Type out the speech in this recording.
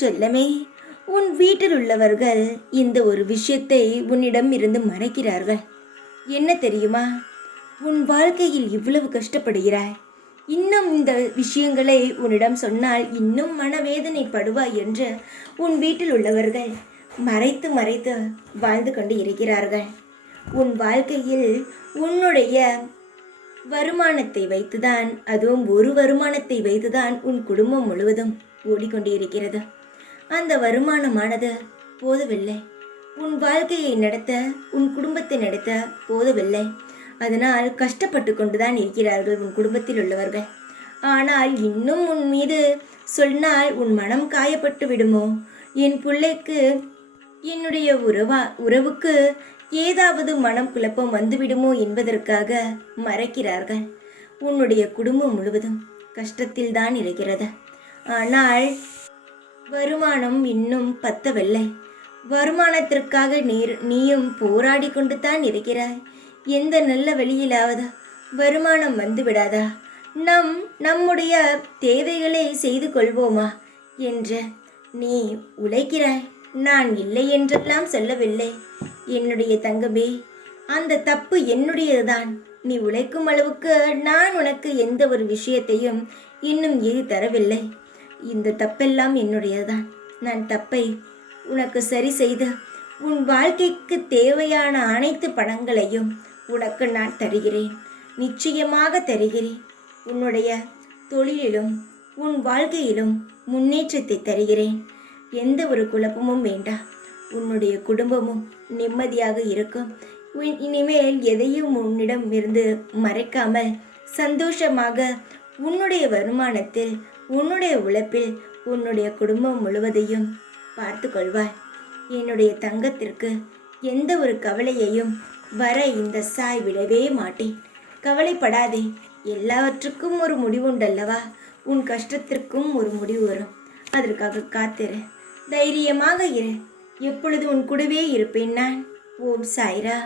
செல்லமே, உன் வீட்டில் உள்ளவர்கள் இந்த ஒரு விஷயத்தை உன்னிடம் இருந்து மறைக்கிறார்கள். என்ன தெரியுமா? உன் வாழ்க்கையில் இவ்வளவு கஷ்டப்படுகிறாய். இன்னும் இந்த விஷயங்களை உன்னிடம் சொன்னால் இன்னும் மனவேதனைப்படுவாய் என்று உன் வீட்டில் உள்ளவர்கள் மறைத்து மறைத்து வாழ்ந்து கொண்டு இருக்கிறார்கள். உன் வாழ்க்கையில் உன்னுடைய வருமானத்தை வைத்துதான், அதுவும் ஒரு வருமானத்தை வைத்துதான் உன் குடும்பம் முழுவதும் ஓடிக்கொண்டு இருக்கிறது. அந்த வருமானமானது போதவில்லை. உன் வாழ்க்கையை நடத்த, உன் குடும்பத்தை நடத்த போதவில்லை. அதனால் கஷ்டப்பட்டு கொண்டுதான் இருக்கிறார்கள் உன் குடும்பத்தில் உள்ளவர்கள். ஆனால் இன்னும் உன் மீது சொன்னால் உன் மனம் காயப்பட்டு விடுமோ, என் பிள்ளைக்கு என்னுடைய உறவுக்கு ஏதாவது மனம் குழப்பம் வந்துவிடுமோ என்பதற்காக மறைக்கிறார்கள். உன்னுடைய குடும்பம் முழுவதும் கஷ்டத்தில் தான் இருக்கிறது. ஆனால் வருமானம் இன்னும் பத்தவில்லை. வருமானத்திற்காக நீயும் போராடி கொண்டு தான் இருக்கிறாய். எந்த நல்ல வழியிலாவது வருமானம் வந்து விடாதா? நம்முடைய தேவைகளை செய்து கொள்வோமா என்று நீ உழைக்கிறாய். நான் இல்லை என்றெல்லாம் சொல்லவில்லை என்னுடைய தங்கமே. அந்த தப்பு என்னுடையதுதான். நீ உழைக்கும் அளவுக்கு நான் உனக்கு எந்த ஒரு விஷயத்தையும் இன்னும் ஏறி தரவில்லை. இந்த தப்பெல்லாம் என்னுடையதுதான். நான் தப்பை உனக்கு சரி செய்து உன் வாழ்க்கைக்கு தேவையான அனைத்து பணங்களையும் உனக்கு நான் தருகிறேன். நிச்சயமாக தருகிறேன். உன்னுடைய தொழிலிலும் உன் வாழ்க்கையிலும் முன்னேற்றத்தை தருகிறேன். எந்த ஒரு குழப்பமும் வேண்டாம். உன்னுடைய குடும்பமும் நிம்மதியாக இருக்கும். இனிமேல் எதையும் உன்னிடம் இருந்து மறைக்காமல் சந்தோஷமாக உன்னுடைய வருமானத்தில், உன்னுடைய உழைப்பில் உன்னுடைய குடும்பம் முழுவதையும் பார்த்து கொள்வாய். என்னுடைய தங்கத்திற்கு எந்த ஒரு கவலையையும் வர இந்த சாய் விடவே மாட்டேன். கவலைப்படாதே. எல்லாவற்றுக்கும் ஒரு முடிவுண்டல்லவா? உன் கஷ்டத்திற்கும் ஒரு முடிவு வரும். அதற்காக காத்திரு. தைரியமாக இரு. எப்பொழுது உன் கூடவே இருப்பேன் நான். ஓம் சாய்ரா.